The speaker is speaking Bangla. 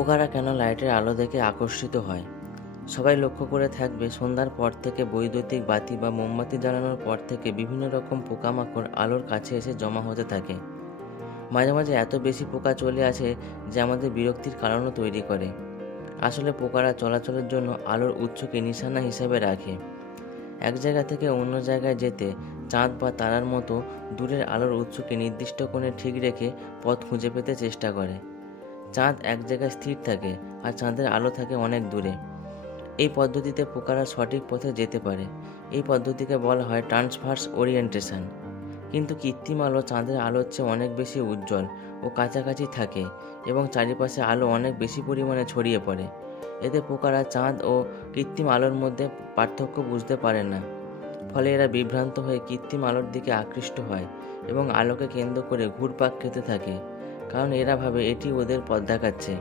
পোকারা কেন লাইটের আলো দেখে আকর্ষিত হয়? সবাই লক্ষ্য করে থাকবে, সন্ধ্যার পর থেকে বৈদ্যুতিক বাতি বা মোমবাতি জ্বালানোর পর থেকে বিভিন্ন রকম পোকামাকড় আলোর কাছে এসে জমা হতে থাকে। মাঝে মাঝে এত বেশি পোকা চলে আসে যে আমাদের বিরক্তির কারণও তৈরি করে। আসলে পোকারা চলাচলের জন্য আলোর উৎসকে নিশানা হিসেবে রাখে। এক জায়গা থেকে অন্য জায়গায় যেতে চাঁদ বা তারার মতো দূরের আলোর উৎসকে নির্দিষ্ট কোণে ঠিক রেখে পথ খুঁজে পেতে চেষ্টা করে। চাঁদ এক জায়গায় স্থির থাকে আর চাঁদের আলো থাকে অনেক দূরে। এই পদ্ধতিতে পোকারা সঠিক পথে যেতে পারে। এই পদ্ধতিকে বলা হয় ট্রান্সভার্স ওরিয়েন্টেশন। কিন্তু কৃত্রিম আলো চাঁদের আলোর চেয়ে অনেক বেশি উজ্জ্বল ও কাছাকাছি থাকে এবং চারিপাশে আলো অনেক বেশি পরিমাণে ছড়িয়ে পড়ে। এতে পোকারা চাঁদ ও কৃত্রিম আলোর মধ্যে পার্থক্য বুঝতে পারে না। ফলে এরা বিভ্রান্ত হয়ে কৃত্রিম আলোর দিকে আকৃষ্ট হয় এবং আলোকে কেন্দ্র করে ঘুরপাক খেতে থাকে, কারণ এরা ভাবে এটি ওদের পথ দেখাচ্ছে।